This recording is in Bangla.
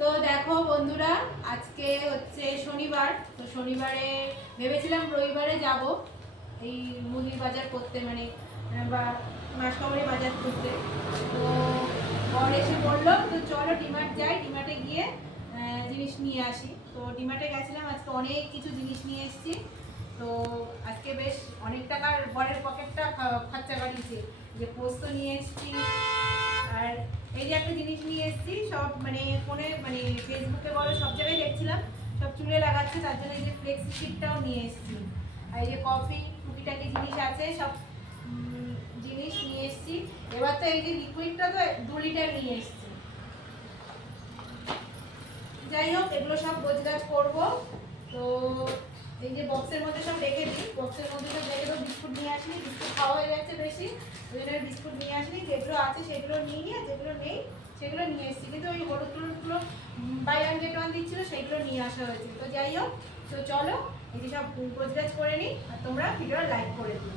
তো দেখো বন্ধুরা, আজকে হচ্ছে শনিবার। তো শনিবারে ভেবেছিলাম রবিবারে যাব এই মুদির বাজার করতে, মানে বা মাসকাবারি বাজার করতে। তো বর এসে বললো তো চলো ডিমার্ট যাই, ডিমার্টে গিয়ে জিনিস নিয়ে আসি। তো ডিমার্টে গেছিলাম, আজকে অনেক কিছু জিনিস নিয়ে এসেছি। তো আজকে বেশ অনেক টাকার বরের পকেটটা খরচা বাড়িয়েছে। যে পোস্ত নিয়ে এসেছি, আর এই যে একটা জিনিস নিয়ে এসেছি, সব মানে ফোনে মানে ফেসবুকে বলো সব জায়গায় দেখছিলাম সব চুলে লাগাচ্ছে, তার জন্য এই যে ফ্লেক্সি শিটটাও নিয়ে এসেছি। আর এই যে কফি টুকিটাকি জিনিস আছে, সব জিনিস নিয়ে এসেছি। এবার তো এই যে লিকুইডটা তো 2 লিটার নিয়ে এসেছি। যাই হোক, এগুলো সব গোছগাছ করবো। তো এই যে বক্সের মধ্যে সব রেখে দিই, বক্সের মধ্যে সব রেখে দেবো। বিস্কুট নিয়ে আসিনি, বিস্কুট খাওয়া হয়ে যাচ্ছে বেশি, ওই জন্য বিস্কুট নিয়ে আসিনি। যেগুলো আছে সেগুলো নিয়ে নিয়ে, যেগুলো নেই সেগুলো নিয়ে এসেছি। কিন্তু ওই হলুদ টলুদগুলো বাই ওয়ান গেট ওয়ান দিচ্ছিলো, সেইগুলো নিয়ে আসা হয়েছে। তো যাই হোক, তো চলো এই যে সব গোছগাছ করে নিই, আর তোমরা ভিডিওটা লাইক করে দিও।